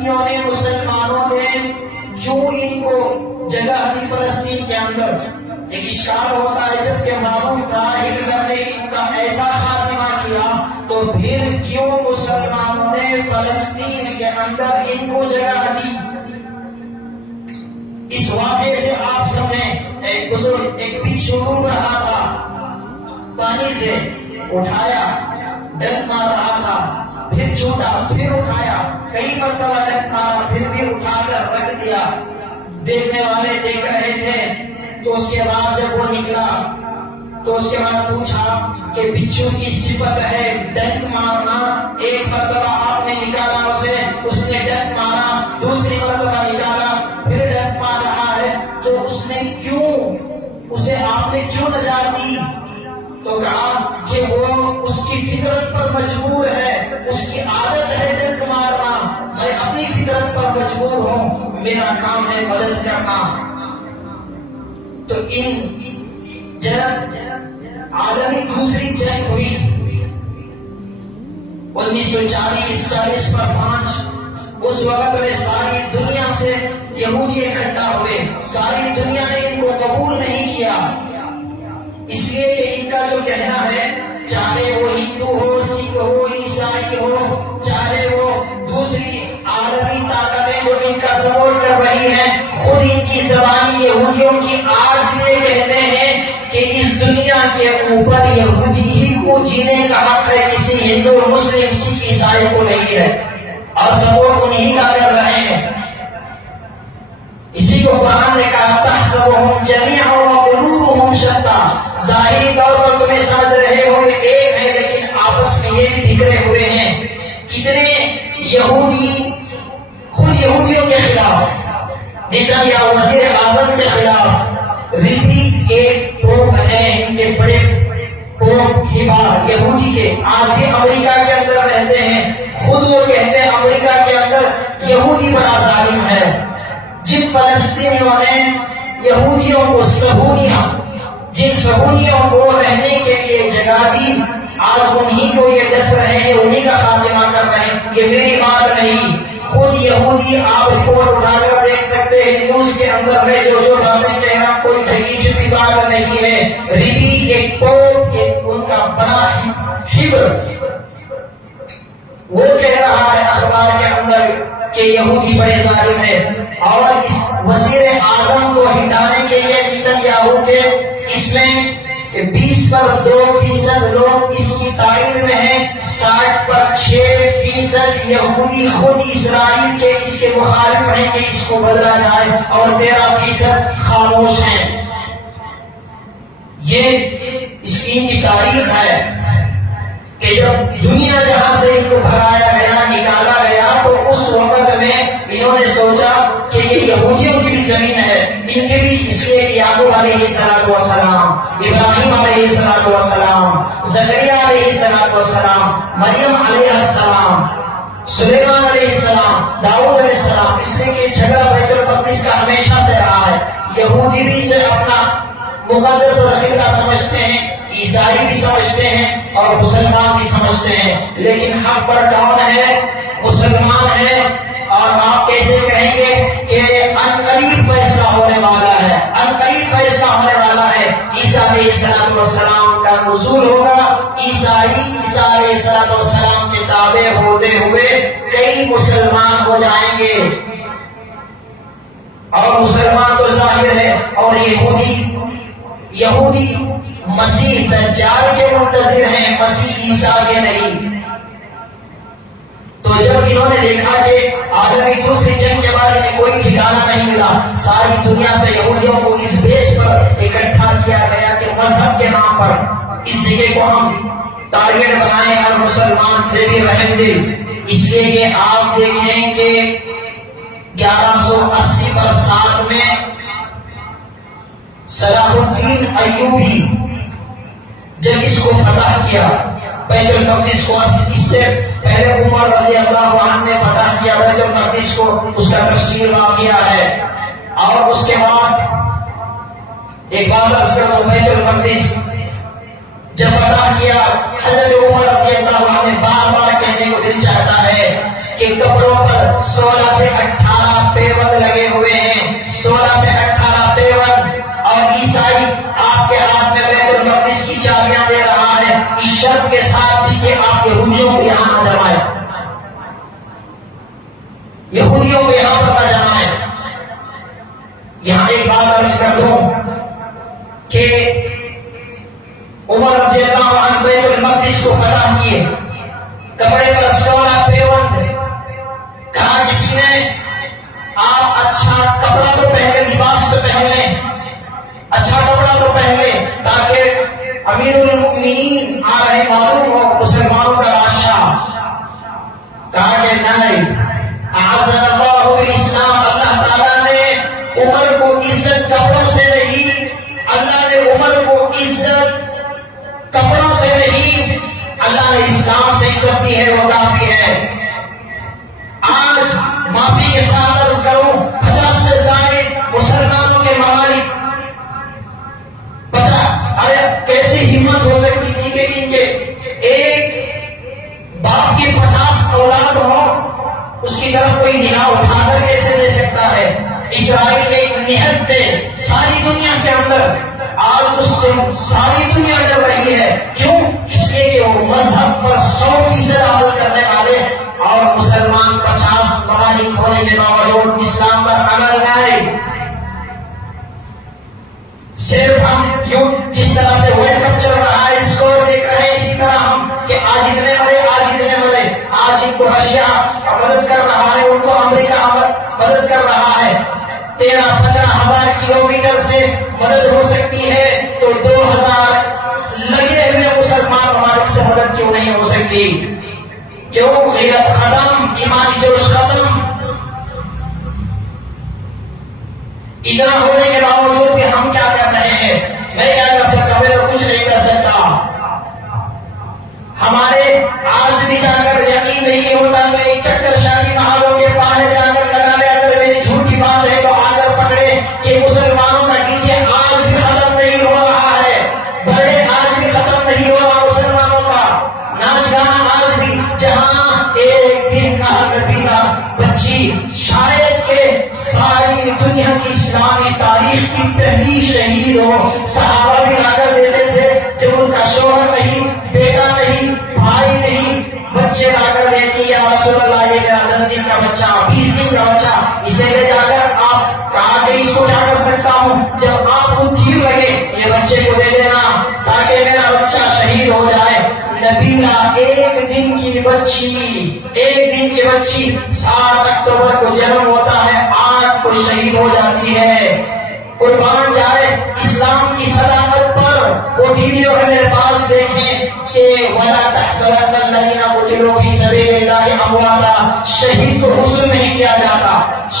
فلسطینیوں نے، مسلمانوں نے کیوں ان کو جگہ دی فلسطین کے اندر؟ ایک اشکال ہوتا ہے، جب کہ معلوم تھا ہٹلر نے ان کا ایسا خاتمہ کیا تو پھر کیوں مسلمانوں نے فلسطین کے اندر ان کو جگہ دی؟ اس واقعے سے آپ سمجھیں، ایک بزرگ ایک بچھو ڈوب رہا تھا، پانی سے اٹھایا، ڈنک مار رہا تھا، پھر چھوٹا، پھر اٹھایا، کئی مرتبہ ڈنک مارا، پھر بھی اٹھا کر رکھ دیا۔ دیکھنے والے دیکھ رہے تھے۔ تو اس کے بعد جب وہ نکلا تو اس کے بعد پوچھا کہ بچھو کی صفت ہے ڈنک مارنا، ایک مرتبہ آپ نے نکالا اسے، اس نے ڈنک مارا، دوسری مرتبہ نکالا، پھر ڈنک مار رہا ہے، تو اس نے کیوں، اسے آپ نے کیوں نجات دی؟ تو کہا کہ وہ اس کی فطرت پر مجبور ہے، اس کی عادت ہے ڈنک مارنا، میں اپنی فطرت پر مجبور ہوں، میرا کام ہے مدد کرنا۔ تو ان جب عالمی دوسری جنگ ہوئی 1940 اس وقت میں ساری دنیا سے یہودی اکٹھا ہوئے، ساری دنیا نے ان کو قبول نہیں کیا، اس لیے کہ ان کا جو کہنا ہے، چاہے وہ ہندو ہو، سکھ ہو، عیسائی ہو، چاہے وہ دوسری عالمی طاقتیں جو ان کا سپورٹ کر رہی ہیں، خود ان کی زبانی یہودیوں کی آج یہ کہتے ہیں کہ اس دنیا کے اوپر یہودی ہی کو جینے کا حق ہے، کسی ہندو، مسلم، سکھ، عیسائی کو نہیں ہے، اور سپورٹ انہی کا کر رہے ہیں۔ اسی کو قرآن نے کہا تحسبهم جميعا وقلوبهم شتى، ظاہری طور پر تمہیں سمجھ رہے ہو ایک ہے، لیکن آپس میں یہ بھی بکھرے ہوئے ہیں۔ کتنے یہودی خود یہودیوں کے خلاف، نیتنیاہو وزیر اعظم کے خلاف، ریبی ایک پوپ ہیں ان کے بڑے پوپ ہبار یہودی کے، آج بھی امریکہ کے اندر رہتے ہیں، خود وہ کہتے ہیں امریکہ کے اندر یہودی بڑا ظالم ہے۔ جن فلسطینیوں نے یہودیوں کو صہیونیہ، جن صہیونیوں کو رہنے کے لیے جگہ دی، آج انہی کو یہ ڈس رہے ہیں، انہی کا خاتمہ کر رہے ہیں۔ یہ میری بات نہیں، خود یہودی آپ رپورٹ اٹھا کر دیکھ سکتے ہیں، نیوز کے اندر میں جو باتیں کہہ رہا کوئی ڈھکی چھپی بات نہیں ہے۔ ریبی ایک پوپ، ایک ان کا بڑا ہبر، وہ کہہ رہا ہے اخبار کے اندر کہ یہودی بڑے ظالم ہے، اور اس وزیر اعظم کو ہٹانے کے لیے نیتنیاہو کے اس میں کہ 20% لوگ اس کی تائید میں ہیں، 60% یہودی خود اسرائیل کے اس کے مخالف ہیں کہ اس کو بدلا جائے، اور 13% خاموش ہیں۔ یہ اس کی تاریخ ہے کہ جب دنیا جہاں سے ان کو بھگایا گیا، نکالا گیا، تو اس وقت میں انہوں نے سوچا کہ یہ یہودیوں کی بھی زمین ہے، ان کے بھی، اس لیے یعقوب علیہ السلام، ابراہیم علیہ السلام، زکریا علیہ السلام، مریم علیہ السلام، سلیمان علیہ السلام، داؤد علیہ السلام، اس لیے کہ جھگڑا بیت المقدس کا ہمیشہ سے رہا ہے۔ یہودی بھی اسے اپنا مقدس اور قبلہ سمجھتے ہیں، عیسائی بھی سمجھتے ہیں، اور مسلمان بھی سمجھتے ہیں، لیکن حق پر کون ہے؟ مسلمان ہے۔ اور آپ کیسے کہیں گے کہ عنقریب فیصلہ ہونے والا ہے، عنقریب فیصلہ ہونے والا ہے، عیسیٰ علیہ السلام کا نزول ہوگا، عیسیٰ علیہ السلام کے تابع ہوتے ہوئے کئی مسلمان ہو جائیں گے، اور مسلمان تو ظاہر ہے، اور یہودی مسیح دجال کے منتظر ہیں، مسیح عیسیٰ کے نہیں۔ تو جب انہوں نے دیکھا کہ عالمی دوسری جنگ کے بعد انہیں کوئی ٹھکانہ نہیں ملا، ساری دنیا سے یہودیوں کو اس بیس پر اکٹھا کیا گیا کہ مذہب کے نام پر اس جگہ کو ہم ٹارگٹ بنائیں، اور مسلمان تھے بھی رحم دل، اس لیے کہ آپ دیکھیں کہ 1180 میں صلاح الدین ایوبی جب اس کو فتح کیا، بیت المقدس کو، اس سے پہلے عمر رضی اللہ عنہ نے فتح کیا بیت المقدس کو، اس کا تفصیل واقعہ ہے۔ اور اس کے بعد ایک بات عرض کر دو، بیت المقدس جب فتح کیا، حضرت عمر رضی اللہ عنہ نے بار بار کہنے کو دل چاہتا ہے کہ کپڑوں پر 16 یہودیوں کو یہاں پر نہ جمائے. یہاں ایک بات عرض کر دوں کہ عمر رضی اللہ عنہ بیت المقدس کو فتح کیے، کپڑے پر سونا پیوند. کہا کسی نے آپ اچھا کپڑا تو پہن لیں، لباس تو پہن لیں، اچھا کپڑا تو پہن لیں تاکہ امیر المؤمنین آ رہے معلوم ہو مسلمانوں کا بادشاہ. کہا کہ نہیں، اعزنا اللہ بالاسلام، اللہ تعالیٰ نے عمر کو عزت کپڑوں سے نہیں، اللہ نے عمر کو عزت کپڑوں سے نہیں، اللہ نے اسلام سے عزت دی ہے، وہ کافی ہے. آج معافی کے ساتھ عرض کروں 50 سے زائد مسلمانوں کے ممالک، ارے کیسی ہمت ہو سکتی تھی کہ ان کے ایک باپ کی 50 اولاد ہو، اس کی طرف کوئی نگاہ اٹھا کر کیسے دے سکتا ہے. اسرائیل ایک نہت تھے ساری دنیا کے اندر، آج اس سے ساری دنیا ڈر رہی ہے. کیوں؟ اس لیے کہ وہ مذہب پر 100% عمل کرنے والے اور مسلمان 50 ممالک ہونے کے باوجود اسلام پر عمل نہ. صرف ہم یوں جس طرح سے ورلڈ کپ چل رہا ہے، اسکور دیکھ رہے ہیں، اسی طرح ہم کہ آج اتنے مرے، آج اتنے مرے. آج ان کو رشیا مدد کر رہا ہے، ان کو امریکہ مدد کر رہا ہے. 13-15 ہزار کلومیٹر سے مدد ہو سکتی ہے تو 2000 لگے ہوئے مسلمان ممالک سے مدد کیوں نہیں ہو سکتی؟ کیوں؟ غیرت ختم، ایمانی جوش ختم. اتنا ہونے کے باوجود بھی ہم کیا کر رہے ہیں؟ میں کیا کر سکتا؟ میں تو کچھ نہیں کر سکتا. ہمارے آج بھی جا کر یقین نہیں ہوتا کہ ایک چکر شاہی محلوں کے باہر جا کر لگا لے، اگر میری جھوٹی بات ہے تو آ کر پکڑے کہ مسلمانوں کا ڈی جے آج بھی ختم نہیں ہو رہا ہے، برڈے آج بھی ختم نہیں ہو رہا مسلمانوں کا، ناچ گانا آج بھی. جہاں ایک دن کا نبینا بچی شاید کہ ساری دنیا کی اسلامی تاریخ کی پہلی شہید ہو، صحابہ بھی لا کر دیتے تھے جب ان کا شوہر نہیں، بیٹا نہیں، بھائی نہیں، بچے لا کر دیتی، یا رسول اللہ یہ میرا 10 دن کا بچہ، 20 دن کا بچہ، اسے لے جا کر آپ کہا کہ اس کو کیا کر سکتا ہوں، جب آپ کو تیر لگے یہ بچے کو دے دینا تاکہ میرا بچہ شہید ہو جائے. نبیلا ایک دن کی بچی 7 اکتوبر کو جنم ہوتا ہے، 8 کو شہید ہو جاتی ہے. قربان جائے اسلام کی صداقت پر. وہ ویڈیو ہے میرے پاس، دیکھیں کہ وَلَا تَحْسَبَنَّ الَّذِينَ قُتِلُوا فِي سَبِيلِ اللَّهِ أَمْوَاتًا. شہید کو غسل نہیں کیا جاتا،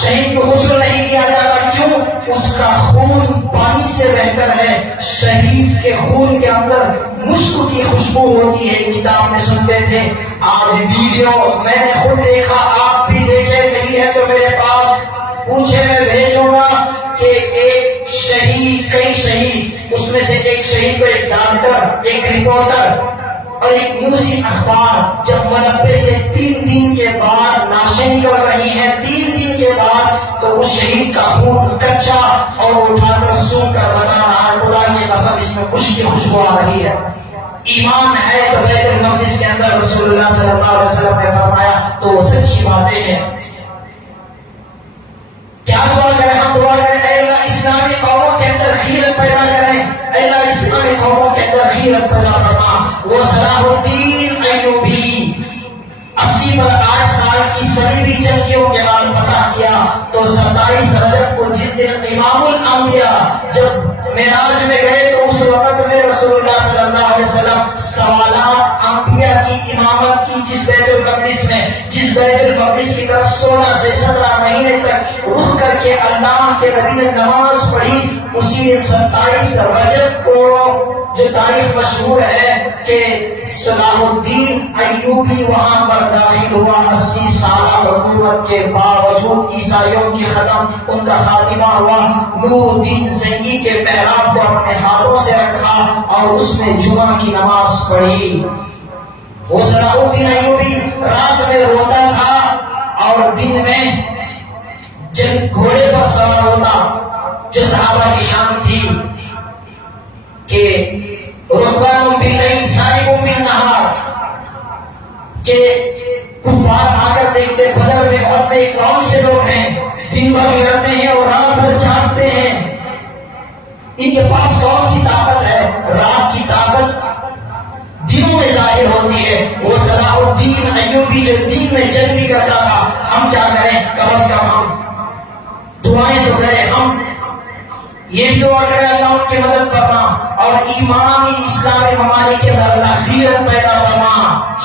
شہید کو غسل نہیں کیا جاتا. کیوں؟ اس کا خون پانی سے بہتر ہے. شہید کے خون کے اندر مشک کی خوشبو ہوتی ہے، کتاب میں سنتے تھے. آج ویڈیو میں نے خود دیکھا، آپ بھی دیکھے، نہیں ہے تو میرے پاس پوچھے، میں بھیجوں گا کہ ایک شہید، کئی شہید، اس میں سے ایک شہید کو ایک ڈاکٹر، ایک رپورٹر اور ایک نیوزی اخبار جب ملبے سے 3 دن کے بعد لاشیں نکل رہی ہیں، 3 دن کے بعد، تو اس شہید کا خون کچا اور اٹھا کر سون کر بتا رہا ہے خدا کی قسم اس میں خوش کی خوشبو آ رہی ہے. ایمان ہے تو بیت المقدس کے اندر رسول اللہ صلی اللہ علیہ وسلم نے فرمایا تو وہ سچی باتیں ہیں. کیا دعا کریں؟ ہم دعا کریں اے اللہ اسلامی قوموں کے اندر غیرت پیدا کریں، اے اللہ اسلامی قوموں کے اندر غیرت پیدا فرما. وہ صلاح الدین ایوبی 80 سال کی صلیبی جنگیوں کے بعد فتح کیا تو 27 رجب کو جس دن امام الانبیاء جب معراج میں گئے تو اس وقت میں رسول اللہ صلی اللہ علیہ وسلم سوالات انبیاء کی امامت کی، جس بیت المقدس کی طرف 16 سے 17 مہینے تک رخ کر کے اللہ کے نبی نے نماز پڑھی. اسی دن 27 رجب کو جو تاریخ مشہور ہے کہ صلاح الدین ایوبی وہاں پر داخل ہوا. 80 سالہ حکومت کے باوجود عیسائیوں کی ختم، ان کا خاتمہ ہوا. نور الدین زنگی کے محراب کو اپنے ہاتھوں سے رکھا اور اس میں جمعہ کی نماز پڑھی. وہ صلاح الدین ایوبی رات میں روتا تھا اور دن میں گھوڑے پر سوار ہوتا. جو صحابہ کی شان تھی کہ رکبان باللیل سارب بالنہار، کہ کفار آ کر دیکھتے بدر میں اور میں کون بھر لڑتے ہیں اور رات بھر جاگتے ہیں. ان کے پاس کون سی طاقت ہے؟ رات کی طاقت دنوں میں ظاہر ہوتی ہے. وہ صلاح الدین ایوبی جو دین میں جنگ بھی کرتا تھا، ہم کیا کریں؟ کم از کم ہم دعائیں تو کریں. ہم یہ بھی دعا کریں اللہ ان کی مدد فرما اور ایمانی اسلامی ممالک کے اندر اللہ غیرت پیدا فرما.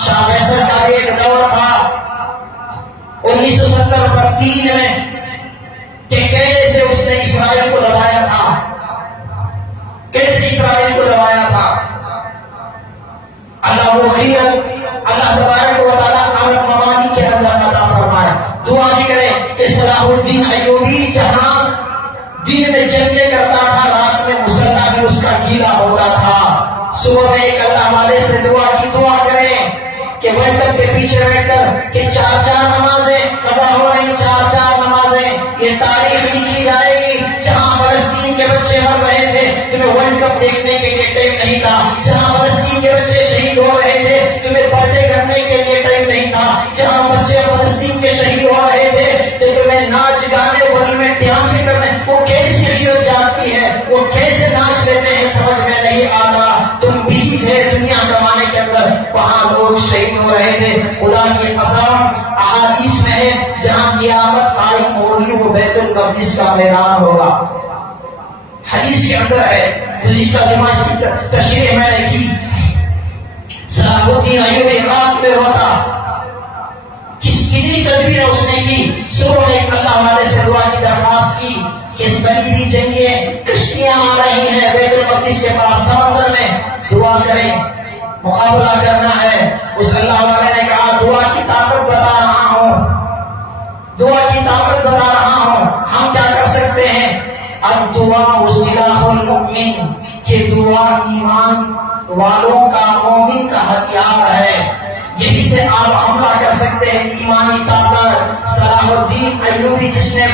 شاہ فیصل کا بھی ایک دور تھا 1970 میں کہ کیسے اس نے اسرائیل کو دبایا تھا، کیسے اسرائیل کو دبایا تھا. اللہ وہ غیرت اللہ تبارک و تعالیٰ عرب ممالک کے اندر عطا فرمائے. دعا بھی کرے کہ صلاح الدین ایوبی جہاں دن میں جنگیں کرتا تھا، رات میں مسلح بھی اس کا گیلا ہوتا تھا. صبح میں ایک اللہ والے سے دعا کی، دعا کریں کہ بیٹھ کے پیچھے بیٹھ کر کہ 4 نمازیں قضا ہو رہی، 4 نمازیں. یہ تاریخ لکھی جائے گی جہاں فلسطین کے بچے مر رہے تھے، تمہیں ورلڈ کپ دیکھنے کے لیے ٹائم نہیں تھا. جہاں فلسطین کے بچے شہید ہو رہے تھے، تمہیں پردے کرنے کے لیے ٹائم نہیں تھا. جہاں بچے فلسطین کے شہید ہو رہے تھے تو تمہیں ناچ گانے ولیمے ڈانسیں کرنے. وہ کیسی غیرت جاتی ہے، وہ کیسے ناچ لیتے ہیں سمجھ میں نہیں آتا. تم بزی تھے دنیا کمانے کے اندر، وہاں لوگ شہید ہو رہے تھے. خدا کی قسم احادیث میں ہے جہاں قیامت قائم ہوگی وہ بیت المقدس کا میدان ہوگا. حدیث کے اندر ہے، گزشتہ جمعہ اس کی تشریح میں نے کی. صلاح الدین ایوبی رات میں روتا، کتنی تدبیر اس نے کی. صبح میں ایک اللہ والے سے دعا کی درخواست کی کہ صلیبی جنگیں کشتیاں آ رہی ہیں بیت المقدس کے پاس سمندر میں، دعا کریں، مقابلہ کرنا ہے. اس اللہ والے نے کہا دعا کی طاقت بتا رہا ہوں، دعا کی طاقت بتا رہا ہوں. ہم کیا کر سکتے ہیں؟ الدعاء سلاح المؤمن، کہ دعا ایمان والوں کا، مومن کا ہتھیار ہے. یہی سے آپ حملہ کر سکتے ہیں ایمانی طاقت. صلاح الدین ایوبی جس نے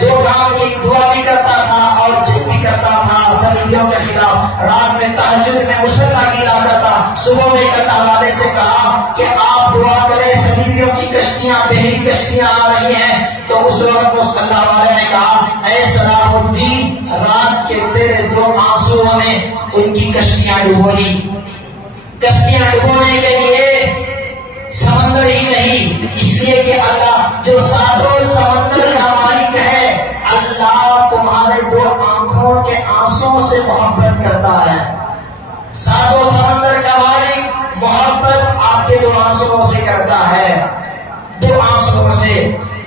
2 کام کی، دعا بھی کرتا تھا اور جنگ بھی کرتا تھا صلیبیوں کے خلاف. رات میں تہجد میں مسلح گیلا کرتا، صبح میں ایک اللہ والے سے کہا کہ آپ دعا کریں صلیبیوں کی کشتیاں، بحری کشتیاں آ رہی ہیں. تو اس وقت اس اللہ والے نے کہا اے صلاح الدین، رات کے تیرے 2 آنسوؤں نے ان کی کشتیاں ڈبو دی. کشتیاں ڈبونے کے لیے سمندر ہی نہیں، اس لیے کہ اللہ جو ساتوں سمندر کا مالک ہے، اللہ تمہارے 2 آنکھوں کے آنسوں سے محبت کرتا ہے. ساتوں سمندر کا مالک محبت آپ کے 2 آنسوں سے کرتا ہے. 2 آنسوں سے.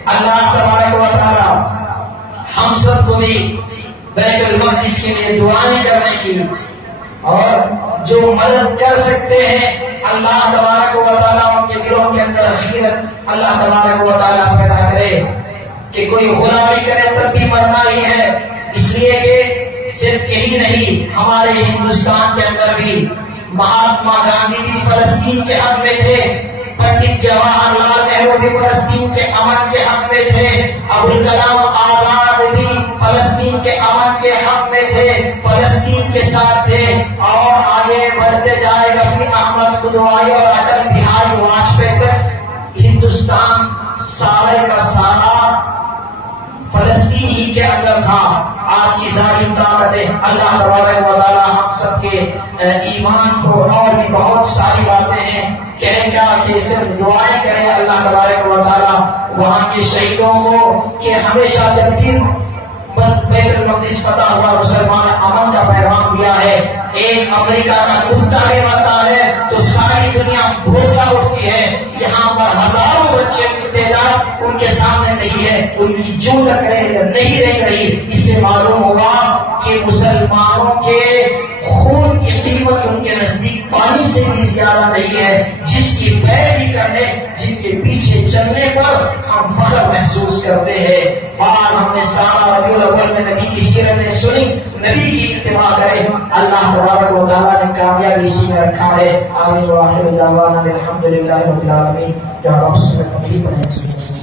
اللہ تبارک و تعالی ہم سب کو بھی بیت المقدس کے لیے دعائیں کرنے کی اور جو مدد کر سکتے ہیں اللہ تبارک و تعالیٰ ان کے دلوں کے اندر غیرت اللہ تبارک و تعالیٰ پیدا کرے کہ کوئی غلامی کرے تب بھی مرنا ہی ہے. اس لیے کہ صرف یہی نہیں، ہمارے ہندوستان کے اندر بھی مہاتما گاندھی بھی فلسطین کے حق میں تھے، پنڈت جواہر لال نہرو بھی فلسطین کے امن کے حق میں تھے، ابوالکلام آزاد بھی فلسطین کے امن کے حق میں تھے، فلسطین کے ساتھ تھے. اور آگے بڑھتے جائے رفیع احمد قدوائی اور اٹل بہاری واجپئی تک ہندوستان سارے کا سارا فلسطین ہی کے اندر تھا. آج کی ظالم طاقتیں اللہ تبارک و تعالی ہم سب کے ایمان کو، اور بھی بہت ساری باتیں ہیں کہیں گا کہ صرف دعائیں کریں اللہ تبارک و تعالی وہاں کے شہیدوں کو کہ ہمیشہ جب بھی بس بیت المقدس فتح ہوا مسلمان امن کا پیغام دیا ہے. ایک امریکہ کا کتا بھی مرتا ہے تو ساری دنیا بھوکا اٹھتی ہے. یہاں پر ہزاروں بچے کی تعداد ان کے سامنے نہیں ہے، ان کی جو تک نہیں رہ رہی. اس سے معلوم ہوگا کہ مسلمانوں کے خون کی قیمت ان کے نزدیک پانی سے بھی زیادہ نہیں ہے. جس کی پیروی کرنے، جن کے پیچھے چلنے پر ہم فخر محسوس کرتے ہیں. اور ہم نے سارا ربیع الاول میں نبی کی سیرتیں سنی، نبی کی اتباع کریں. اللہ تبارک و تعالیٰ نے کامیابی اسی میں رکھا ہے. آمین. وآخر دعوانا الحمدللہ رب العالمین. یا رب سبحانہ